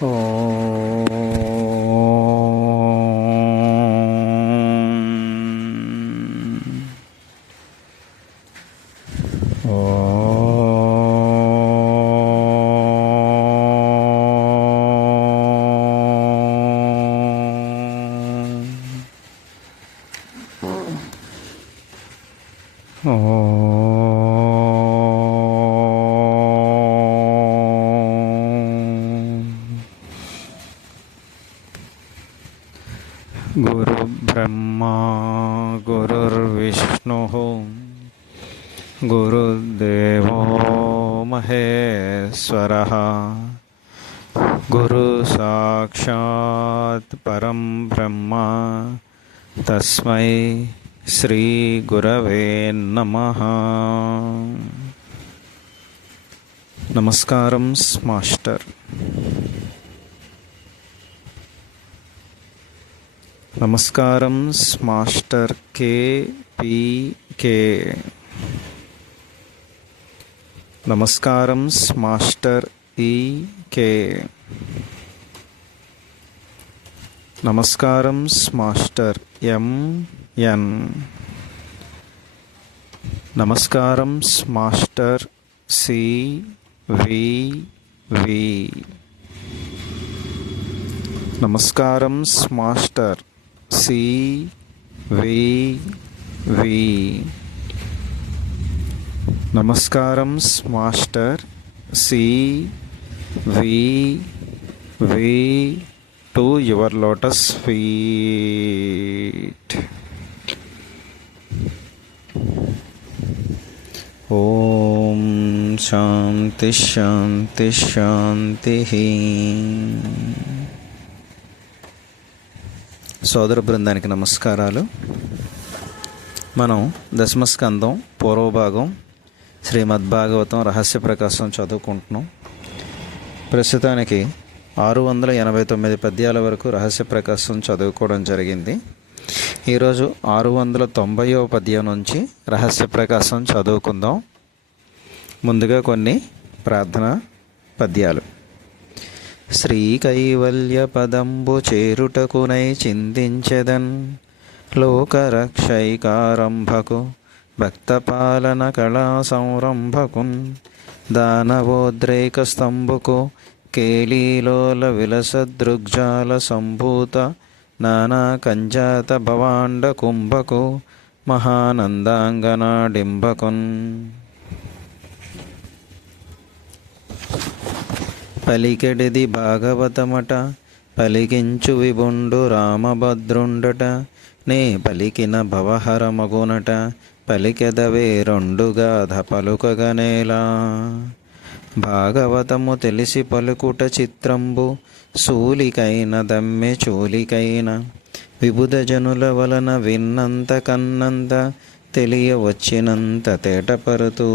ఓం గురుబ్రహ్మా గురుర్విష్ణుః గురుర్దేవో మహేశ్వరః గురు సాక్షాత్ పరం బ్రహ్మ తస్మై శ్రీ గురవే నమః. నమస్కారం మాస్టర్. నమస్కారం మాస్టర్ కేపీకే. నమస్కారం మాస్టర్ ఈకే. నమస్కారం మాస్టర్ ఎంఎన్. నమస్కారం మాస్టర్ సివివి. నమస్కారం మాస్టర్ సివివి. నమస్కారం master CVV to your lotus feet. ఓం శాంతి శాంతి శాంతి. సోదర బృందానికి నమస్కారాలు. మనం దశమస్కందం పూర్వభాగం శ్రీమద్భాగవతం రహస్య ప్రకాశం చదువుకుంటున్నాం. ప్రస్తుతానికి 689 పద్యాల వరకు రహస్య ప్రకాశం చదువుకోవడం జరిగింది. ఈరోజు 690వ పద్యం నుంచి రహస్య ప్రకాశం చదువుకుందాం. ముందుగా కొన్ని ప్రార్థనా పద్యాలు. శ్రీకైవల్య పదంబు చేరుటకునై చిందించెదన్ లోకరక్షైకారంభకు భక్తపాలన కళా సంరంభకున్ దానవోద్రేక స్తంభుకు కేలీలోల విలసదృగ్జాల సంభూత నానా కంజాత భవాండ కుంభకు మహానందాంగనాడింబకున్ పలికెడిది భాగవతమట పలికించు విభుండు రామభద్రుండట నే పలికిన భవహరమగునట పలికెదవే రెండుగాధ పలుకగనేలా. భాగవతము తెలిసి పలుకుట చిత్రంబు సూలికైన దమ్మె చూలికైన విబుధ జనుల వలన విన్నంత కన్నంత తెలియవచ్చినంత తేటపరుతూ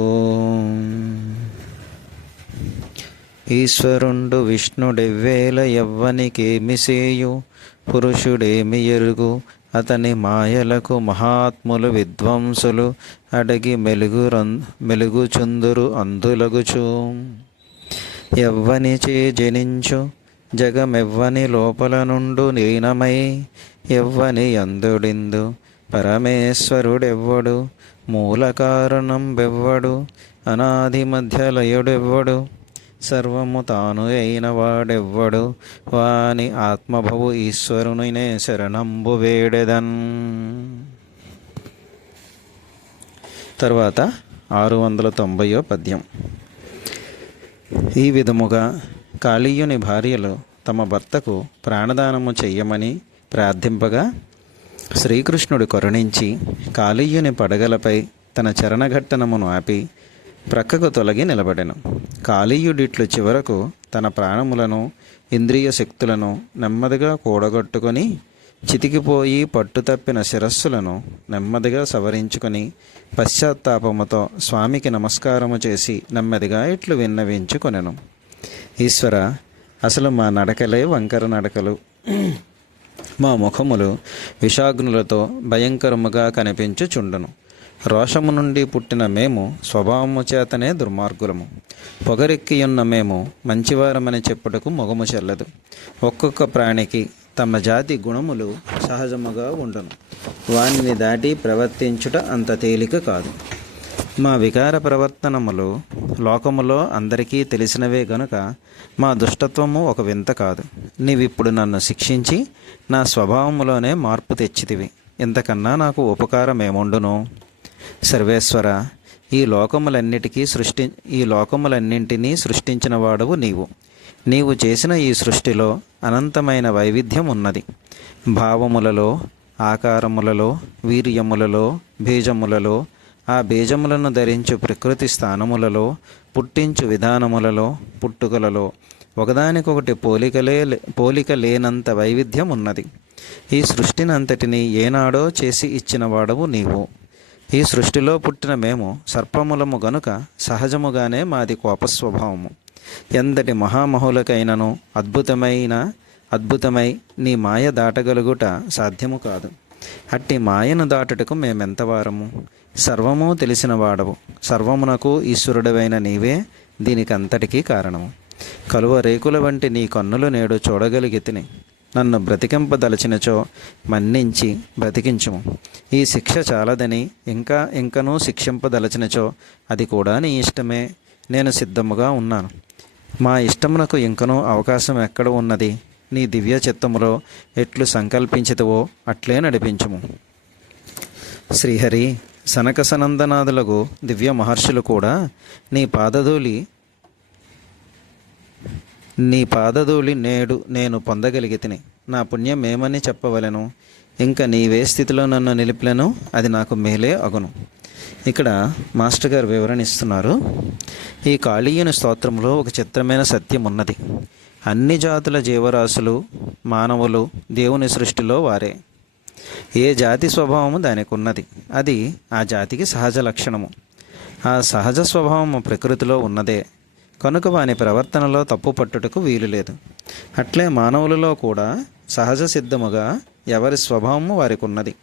ఈశ్వరుండు విష్ణుడెవ్వేల ఎవ్వనికేమిసేయు పురుషుడేమి ఎరుగు అతని మాయలకు మహాత్ములు విద్వాంసులు అడగి మెలుగుచుందురు అందులగుచు. ఎవ్వనిచే జనించు జగమెవ్వని లోపల నుండు లీనమై ఎవ్వని అందుడిందు పరమేశ్వరుడెవ్వడు మూల కారణం బెవ్వడు అనాది మధ్యలయుడెవ్వడు సర్వము తాను అయిన వాడెవ్వడు వాని ఆత్మభవు ఈశ్వరునినే శరణంబు వేడెదన్. తర్వాత 690వ పద్యం. ఈ విధముగా కాళీయుని భార్యలు తమ భర్తకు ప్రాణదానము చెయ్యమని ప్రార్థింపగా శ్రీకృష్ణుడు కరుణించి కాళీయుని పడగలపై తన చరణఘట్టనమును ఆపి ప్రక్కకు తొలగి నిలబడెను. కాళీయుడిట్లు చివరకు తన ప్రాణములను ఇంద్రియ శక్తులను నెమ్మదిగా కూడగొట్టుకొని చితికిపోయి పట్టుతప్పిన శిరస్సులను నెమ్మదిగా సవరించుకొని పశ్చాత్తాపముతో స్వామికి నమస్కారము చేసి నెమ్మదిగా ఇట్లు విన్నవించుకొనెను. ఈశ్వర, అసలు మా నడకలే వంకర నడకలు, మా ముఖములు విషాగ్నులతో భయంకరముగా కనిపించుచుండును. రోషము నుండి పుట్టిన మేము స్వభావము చేతనే దుర్మార్గులము. పొగరెక్కియున్న మేము మంచివారమని చెప్పుటకు మొగము చెల్లదు. ఒక్కొక్క ప్రాణికి తమ జాతి గుణములు సహజముగా ఉండును. వానిని దాటి ప్రవర్తించుట అంత తేలిక కాదు. మా వికార ప్రవర్తనములు లోకములో అందరికీ తెలిసినవే గనుక మా దుష్టత్వము ఒక వింత కాదు. నీవిప్పుడు నన్ను శిక్షించి నా స్వభావములోనే మార్పు తెచ్చితివి. ఇంతకన్నా నాకు ఉపకారమేముండును? సర్వేశ్వర, ఈ లోకములన్నింటినీ సృష్టించిన వాడవు నీవు. నీవు చేసిన ఈ సృష్టిలో అనంతమైన వైవిధ్యం ఉన్నది. భావములలో, ఆకారములలో, వీర్యములలో, బీజములలో, ఆ బీజములను ధరించు ప్రకృతి స్థానములలో, పుట్టించు విధానములలో, పుట్టుకలలో ఒకదానికొకటి పోలిక లేనంత వైవిధ్యం ఉన్నది. ఈ సృష్టినంతటిని ఏనాడో చేసి ఇచ్చిన వాడవు నీవు. ఈ సృష్టిలో పుట్టిన మేము సర్పములము గనుక సహజముగానే మాది కోపస్వభావము. ఎంతటి మహామహులకైనను అద్భుతమై నీ మాయ దాటగలుగుట సాధ్యము కాదు. అట్టి మాయను దాటుటకు మేమెంతవారము? సర్వము తెలిసిన వాడవు. సర్వమునకు ఈశ్వరుడవైన నీవే దీనికంతటికీ కారణము. కలువ రేకుల వంటి నీ కన్నులు నేడు చూడగలిగితిని. నన్ను బ్రతికింపదలచినచో మన్నించి బ్రతికించుము. ఈ శిక్ష చాలదని ఇంకనూ శిక్షింపదలచినచో అది కూడా నీ ఇష్టమే. నేను సిద్ధముగా ఉన్నాను. మా ఇష్టమునకు ఇంకనూ అవకాశం ఎక్కడ ఉన్నది? నీ దివ్య చిత్తములో ఎట్లు సంకల్పించితవో అట్లే నడిపించుము. శ్రీహరి, సనక సనందనాదులకు దివ్య మహర్షులు కూడా నీ పాదధూళి నేడు నేను పొందగలిగితిని. నా పుణ్యం ఏమని చెప్పవలెను? ఇంకా నీవే స్థితిలో నన్ను నిలిపిలను అది నాకు మేలే అగును. ఇక్కడ మాస్టర్ గారు వివరణ ఇస్తున్నారు. ఈ కాళీయుని స్తోత్రంలో ఒక చిత్రమైన సత్యం ఉన్నది. అన్ని జాతుల జీవరాశులు, మానవులు దేవుని సృష్టిలో వారే. ఏ జాతి స్వభావము దానికి ఉన్నది. అది ఆ జాతికి సహజ లక్షణము. ఆ సహజ స్వభావము ప్రకృతిలో ఉన్నదే కనుక వాని ప్రవర్తనలో తప్పు పట్టుటకు వీలు లేదు. అట్లే మానవులలో కూడా సహజ సిద్ధముగా ఎవరి స్వభావము వారికి ఉన్నది.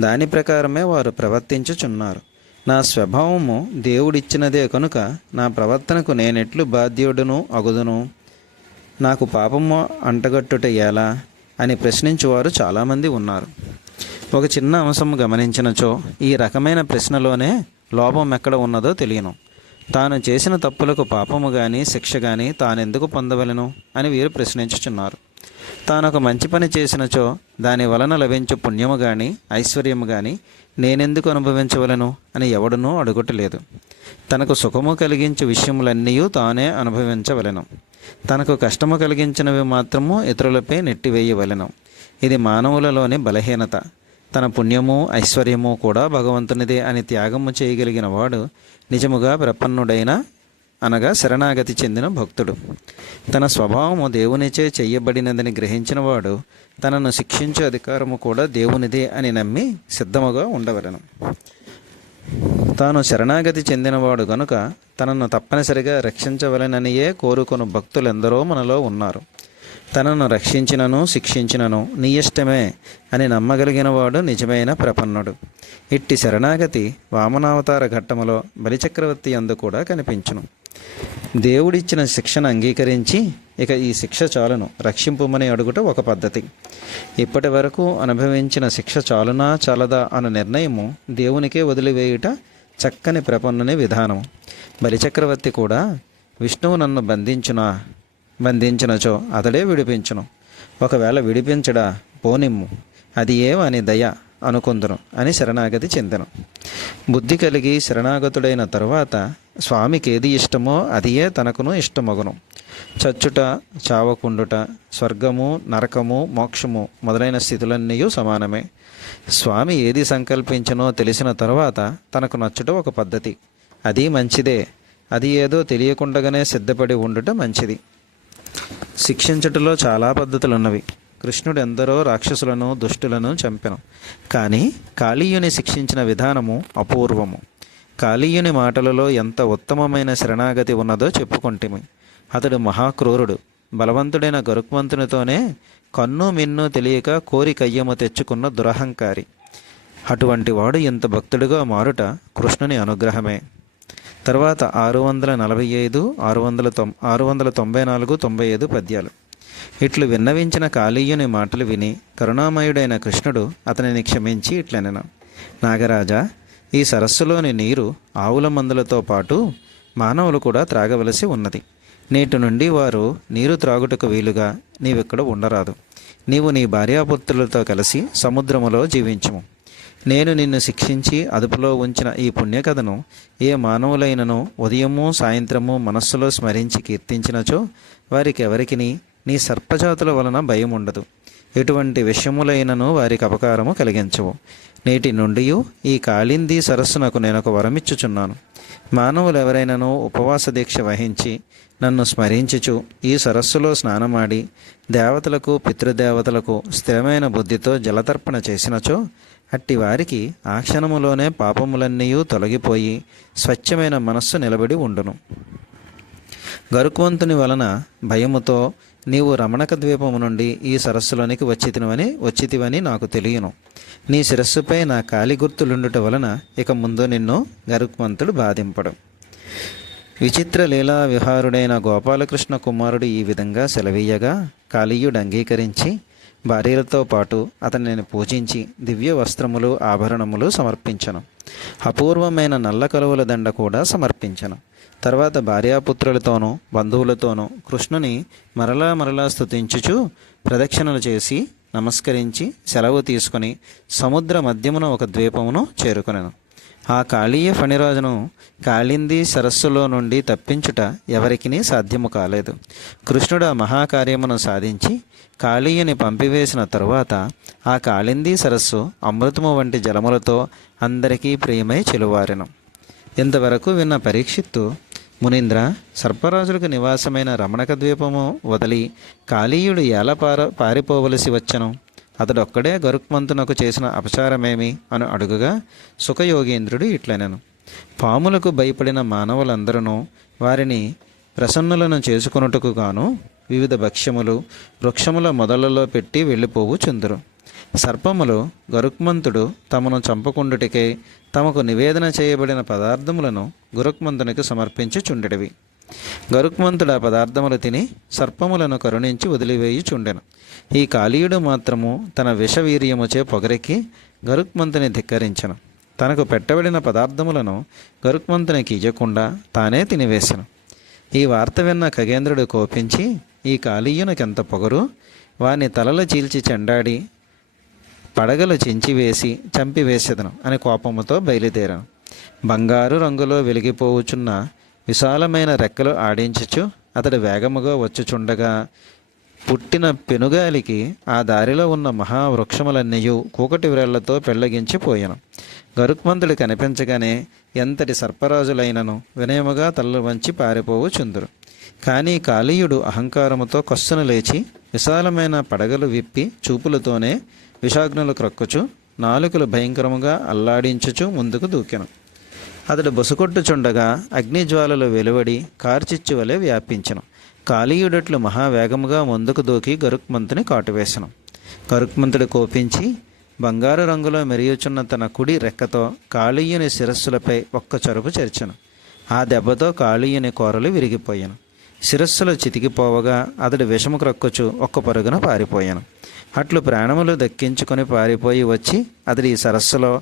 దాని ప్రకారమే వారు ప్రవర్తించుచున్నారు. నా స్వభావము దేవుడిచ్చినదే కనుక నా ప్రవర్తనకు నేనెట్లు బాధ్యుడును అగుదును? నాకు పాపము అంటగట్టుట ఎలా అని ప్రశ్నించువారు చాలామంది ఉన్నారు. ఒక చిన్న అంశం గమనించినచో ఈ రకమైన ప్రశ్నలోనే లోపం ఎక్కడ ఉన్నదో తెలియను. తాను చేసిన తప్పులకు పాపము కానీ శిక్ష కానీ తానెందుకు పొందవలెను అని వీరు ప్రశ్నించుచున్నారు. తానొక మంచి పని చేసినచో దాని వలన లభించు పుణ్యము కానీ ఐశ్వర్యము కానీ నేనెందుకు అనుభవించవలను అని ఎవడునూ అడుగుటలేదు. తనకు సుఖము కలిగించే విషయములన్నీ తానే అనుభవించవలెను. తనకు కష్టము కలిగించినవి మాత్రము ఇతరులపై నెట్టివేయవలెను. ఇది మానవులలోని బలహీనత. తన పుణ్యము ఐశ్వర్యము కూడా భగవంతునిదే అని త్యాగము చేయగలిగిన వాడు నిజముగా ప్రపన్నుడైన అనగా శరణాగతి చెందిన భక్తుడు. తన స్వభావము దేవునిచే చెయ్యబడినదని గ్రహించినవాడు తనను శిక్షించే అధికారము కూడా దేవునిదే అని నమ్మి సిద్ధముగా ఉండవలెను. తాను శరణాగతి చెందినవాడు గనుక తనను తప్పనిసరిగా రక్షించవలెననియే కోరుకొను భక్తులెందరో మనలో ఉన్నారు. తనను రక్షించినను శిక్షించినను నీ ఇష్టమే అని నమ్మగలిగినవాడు నిజమైన ప్రపన్నుడు. ఇట్టి శరణాగతి వామనావతార ఘట్టములో బలిచక్రవర్తి యందు కూడా కనిపించును. దేవుడిచ్చిన శిక్షను అంగీకరించి ఇక ఈ శిక్ష చాలును రక్షింపుమని అడుగుట ఒక పద్ధతి. ఇప్పటి వరకు అనుభవించిన శిక్ష చాలునా చాలదా అను నిర్ణయము దేవునికే వదిలివేయుట చక్కని ప్రపన్నుని విధానం. బలిచక్రవర్తి కూడా విష్ణువు నన్ను బంధించినచో అతడే విడిపించును. ఒకవేళ విడిపించడా పోనిమ్ము, అది అని దయ అనుకుందును అని శరణాగతి చెందెను. బుద్ధి కలిగి శరణాగతుడైన తరువాత స్వామికి ఏది ఇష్టమో అదియే తనకును ఇష్టమగును. చచ్చుట, చావకుండుట, స్వర్గము, నరకము, మోక్షము మొదలైన స్థితులన్నీ సమానమే. స్వామి ఏది సంకల్పించనో తెలిసిన తరువాత తనకు నచ్చుట ఒక పద్ధతి. అది మంచిదే. అది ఏదో తెలియకుండగానే సిద్ధపడి ఉండుట మంచిది. శిక్షించుటలో చాలా పద్ధతులున్నవి. కృష్ణుడు ఎందరో రాక్షసులను దుష్టులను చంపెను. కానీ కాళీయుని శిక్షించిన విధానము అపూర్వము. కాళీయుని మాటలలో ఎంత ఉత్తమమైన శరణాగతి ఉన్నదో చెప్పుకొంటిమి. అతడు మహాక్రూరుడు. బలవంతుడైన గరుక్మంతునితోనే కన్ను మిన్ను తెలియక కోరి కయ్యము తెచ్చుకున్న దురహంకారి. అటువంటి వాడు ఇంత భక్తుడిగా మారుట కృష్ణుని అనుగ్రహమే. తర్వాత 645, 694, 95 పద్యాలు. ఇట్లు విన్నవించిన కాళీయుని మాటలు విని కరుణామయుడైన కృష్ణుడు అతనిని క్షమించి ఇట్లనెను: నాగరాజా, ఈ సరస్సులోని నీరు ఆవుల మందులతో పాటు మానవులు కూడా త్రాగవలసి ఉన్నది. నేటి నుండి వారు నీరు త్రాగుటకు వీలుగా నీవిక్కడ ఉండరాదు. నీవు నీ భార్యాపుత్రులతో కలిసి సముద్రములో జీవించుము. నేను నిన్ను శిక్షించి అదుపులో ఉంచిన ఈ పుణ్యకథను ఏ మానవులైనను ఉదయము సాయంత్రము మనస్సులో స్మరించి కీర్తించినచో వారికెవరికిని నీ సర్పజాతుల వలన భయం ఉండదు. ఎటువంటి విషయములైనను వారికి అపకారము కలిగించవు. నేటి నుండి ఈ కాళింది సరస్సునకు నేనొక వరమిచ్చుచున్నాను. మానవులెవరైనను ఉపవాస దీక్ష వహించి నన్ను స్మరించుచు ఈ సరస్సులో స్నానమాడి దేవతలకు పితృదేవతలకు స్థిరమైన బుద్ధితో జలతర్పణ చేసినచో అట్టి వారికి ఆ క్షణములోనే పాపములన్నీ తొలగిపోయి స్వచ్ఛమైన మనస్సు నిలబడి ఉండును. గరుక్మంతుని వలన భయముతో నీవు రమణక ద్వీపము నుండి ఈ సరస్సులోనికి వచ్చితివని నాకు తెలియను. నీ శిరస్సుపై నా కాలి గుర్తులుండుట వలన ఇక ముందు నిన్ను గరుక్మంతుడు బాధింపడు. విచిత్ర లీలా విహారుడైన గోపాలకృష్ణ కుమారుడు ఈ విధంగా సెలవీయగా కాళీయుడు అంగీకరించి భార్యలతో పాటు అతనిని పూజించి దివ్య వస్త్రములు ఆభరణములు సమర్పించను. అపూర్వమైన నల్ల కలువల దండ కూడా సమర్పించను. తర్వాత భార్యాపుత్రులతోనూ బంధువులతోనూ కృష్ణుని మరలా స్తుతించుచు ప్రదక్షిణలు చేసి నమస్కరించి సెలవు తీసుకుని సముద్ర మధ్యమున ఒక ద్వీపమును చేరుకొనెను. ఆ కాళీయ ఫణిరాజును కాళింది సరస్సులో నుండి తప్పించుట ఎవరికినీ సాధ్యము కాలేదు. కృష్ణుడు ఆ మహాకార్యమును సాధించి కాళీయుని పంపివేసిన తరువాత ఆ కాళింది సరస్సు అమృతము వంటి జలములతో అందరికీ ప్రియమై చెలువారెను. ఇంతవరకు విన్న పరీక్షిత్తు, మునీంద్ర, సర్పరాజులకు నివాసమైన రమణక ద్వీపము వదిలి కాళీయుడు ఎలా పారిపోవలసి వచ్చెను? అతడొక్కడే గరుక్మంతునకు చేసిన అపచారమేమి అని అడుగుగా సుఖయోగేంద్రుడు ఇట్లనెను: పాములకు భయపడిన మానవులందరూ వారిని ప్రసన్నులను చేసుకొనుటకు గాను వివిధ భక్ష్యములు వృక్షముల మొదలలో పెట్టి వెళ్ళిపోవు చుందురు. సర్పములు గరుక్మంతుడు తమను చంపకుండుటికై తమకు నివేదన చేయబడిన పదార్థములను గరుక్మంతునికి సమర్పించుచుండెడివి. గరుక్మంతుడు ఆ పదార్థములు తిని సర్పములను కరుణించి వదిలివేయుచుండెను. ఈ కాళీయుడు మాత్రము తన విషవీర్యముచే పొగరెక్కి గరుక్మంతుని ధిక్కరించెను. తనకు పెట్టబడిన పదార్థములను గరుక్మంతునికి ఇయ్యకుండా తానే తినివేశెను. ఈ వార్త విన్న ఖగేంద్రుడు కోపించి, ఈ కాళీయునికెంత పొగరు! వాని తలలు చీల్చి చెండాడి పడగలు చించివేసి చంపివేసెదను అని కోపముతో బయలుదేరాను. బంగారు రంగులో వెలిగిపోవుచున్న విశాలమైన రెక్కలు ఆడించుచు అతడు వేగముగా వచ్చుచుండగా పుట్టిన పెనుగాలికి ఆ దారిలో ఉన్న మహావృక్షములన్నయూ కూకటి వ్రేళ్లతో పెళ్లగించిపోయాను. గరుక్మంతుడు కనిపించగానే ఎంతటి సర్పరాజులైనను వినయముగా తలలు వంచి పారిపోవుచుందురు. కానీ కాళీయుడు అహంకారముతో కస్సును లేచి విశాలమైన పడగలు విప్పి చూపులతోనే విషాగ్నులు క్రొక్కుచు నాలుకలు భయంకరముగా అల్లాడించుచు ముందుకు దూకెను. అతడు బొసుకొట్టుచుండగా అగ్నిజ్వాలలు వెలువడి కార్చిచ్చు వలె వ్యాపించెను. కాళీయుడట్లు మహావేగముగా ముందుకు దూకి గరుక్మంతుని కాటువేశను. గరుక్మంతుడు కోపించి బంగారు రంగులో మెరియుచున్న తన కుడి రెక్కతో కాళీయుని శిరస్సులపై ఒక్క చరుపు చెరిచెను. ఆ దెబ్బతో కాళీయుని కోరలు విరిగిపోయాను. శిరస్సులు చితికిపోవగా అతడు విషము క్రొక్కుచు ఒక్క పరుగున పారిపోయాను. అట్లు ప్రాణములు దక్కించుకొని పారిపోయి వచ్చి అతడు ఈ సరస్సులో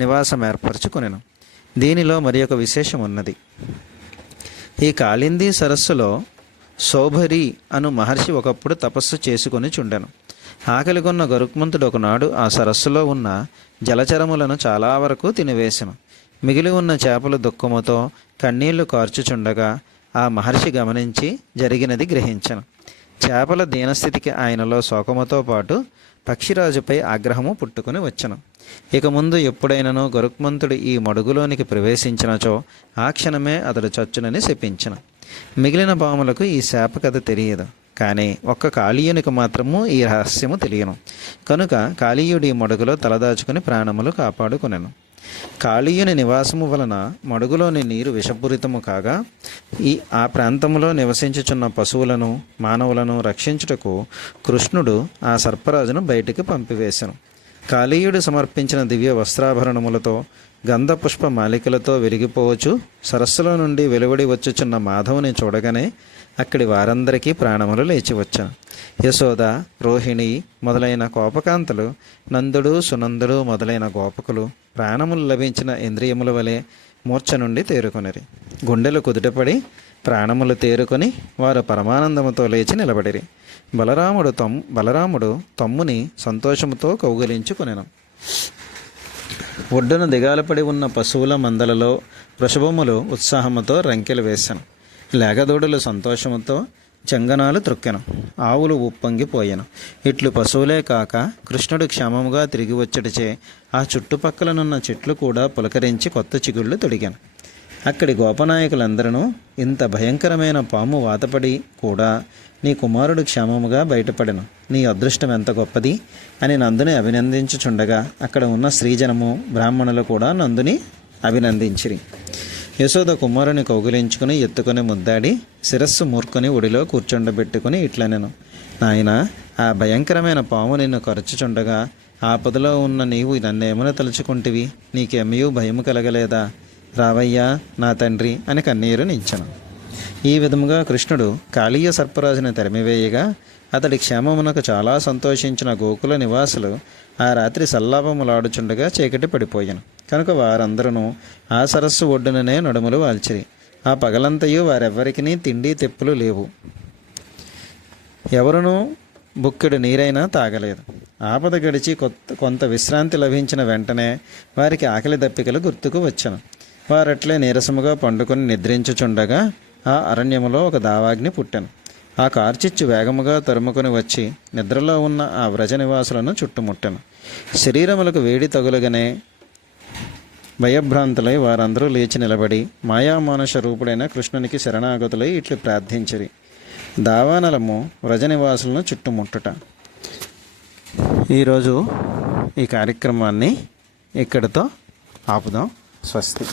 నివాసం ఏర్పరచుకొనెను. దీనిలో మరి ఒక విశేషం ఉన్నది. ఈ కాళింది సరస్సులో శోభరి అను మహర్షి ఒకప్పుడు తపస్సు చేసుకొని చుండెను. ఆకలిగొన్న గరుక్మంతుడు ఒకనాడు ఆ సరస్సులో ఉన్న జలచరములను చాలా వరకు తినివేశను. మిగిలి ఉన్న చేపలు దుఃఖముతో కన్నీళ్లు కార్చుచుండగా ఆ మహర్షి గమనించి జరిగినది గ్రహించెను. చేపల దీనస్థితికి ఆయనలో శోకముతో పాటు పక్షిరాజుపై ఆగ్రహము పుట్టుకుని వచ్చెను. ఇక ముందు ఎప్పుడైనను గరుక్మంతుడు ఈ మడుగులోనికి ప్రవేశించినచో ఆ క్షణమే అతడు చచ్చునని శపించెను. మిగిలిన పాములకు ఈ శాప కథ తెలియదు. కానీ ఒక్క కాళీయునికి మాత్రము ఈ రహస్యము తెలియను. కనుక కాళీయుడి మడుగులో తలదాచుకుని ప్రాణములు కాపాడుకొనెను. కాళీయుని నివాసము వలన మడుగులోని నీరు విషపూరితము కాగా ఆ ప్రాంతములో నివసించుచున్న పశువులను మానవులను రక్షించుటకు కృష్ణుడు ఆ సర్పరాజును బయటికి పంపివేశను. కాళీయుడు సమర్పించిన దివ్య వస్త్రాభరణములతో గంధపుష్ప మాలికలతో వెలిగిపోవచ్చు సరస్సులో నుండి వెలువడి వచ్చుచున్న మాధవుని చూడగానే అక్కడి వారందరికీ ప్రాణములు లేచి వచ్చాను. యశోద, రోహిణి మొదలైన కోపకాంతలు, నందుడు, సునందుడు మొదలైన గోపకులు ప్రాణములు లభించిన ఇంద్రియముల వలె మూర్ఛ నుండి తేరుకొనిరి. గుండెలు కుదుటపడి ప్రాణములు తేరుకొని వారు పరమానందముతో లేచి నిలబడిరి. బలరాముడు తమ్ముని సంతోషముతో కౌగిలించుకొనెను. ఒడ్డున దిగాలపడి ఉన్న పశువుల మందలలో వృషభములు ఉత్సాహముతో రంకెలు వేశాను. లేగదూడలు సంతోషముతో చంగనాలు త్రొక్కెను. ఆవులు ఉప్పొంగిపోయాను. ఇట్లు పశువులే కాక కృష్ణుడు క్షేమముగా తిరిగి వచ్చుటచే ఆ చుట్టుపక్కలనున్న చెట్లు కూడా పులకరించి కొత్త చిగుళ్ళు తొడిగాను. అక్కడి గోపనాయకులందరూ ఇంత భయంకరమైన పాము వాతపడి కూడా నీ కుమారుడు క్షేమముగా బయటపడెను, నీ అదృష్టం ఎంత గొప్పది అని నందుని అభినందించుచుండగా అక్కడ ఉన్న స్త్రీజనము బ్రాహ్మణులు కూడా నందుని అభినందించిరి. యశోద కుమారుని కౌగిలించుకుని ఎత్తుకొని ముద్దాడి శిరస్సు మూర్కొని ఒడిలో కూర్చుండబెట్టుకుని ఇట్లనెను, నాయన, ఆ భయంకరమైన పాము నిన్ను కరచుచుండగా ఆపదలో ఉన్న నీవు నన్నేమని తలుచుకుంటివి? నీకేమయూ భయము కలగలేదా? రావయ్యా నా తండ్రి అని కన్నీరు నించెను. ఈ విధముగా కృష్ణుడు కాళీయ సర్పరాజుని తరిమివేయగా అతడి క్షేమమునకు చాలా సంతోషించిన గోకుల నివాసులు ఆ రాత్రి సల్లాపములాడుచుండగా చీకటి పడిపోయాను. కనుక వారందరూ ఆ సరస్సు ఒడ్డుననే నడుములు వాల్చిరి. ఆ పగలంతయు వారెవ్వరికీ తిండి తెప్పులు లేవు. ఎవరునూ బుక్కెడు నీరైనా తాగలేదు. ఆపద గడిచి కొంత విశ్రాంతి లభించిన వెంటనే వారికి ఆకలి దప్పికలు గుర్తుకు వచ్చను. వారట్లే నీరసముగా పండుకొని నిద్రించుచుండగా ఆ అరణ్యములో ఒక దావాగ్ని పుట్టెను. ఆ కార్చిచ్చు వేగముగా తరుముకొని వచ్చి నిద్రలో ఉన్న ఆ వ్రజ నివాసులను చుట్టుముట్టెను. శరీరములకు వేడి తగులుగానే భయభ్రాంతులై వారందరూ లేచి నిలబడి మాయామానుష రూపుడైన కృష్ణునికి శరణాగతులై ఇట్లు ప్రార్థించిరి. దావానలము వ్రజ నివాసులను చుట్టుముట్టుట. ఈరోజు ఈ కార్యక్రమాన్ని ఇక్కడితో ఆపుదాం. స్వస్తి.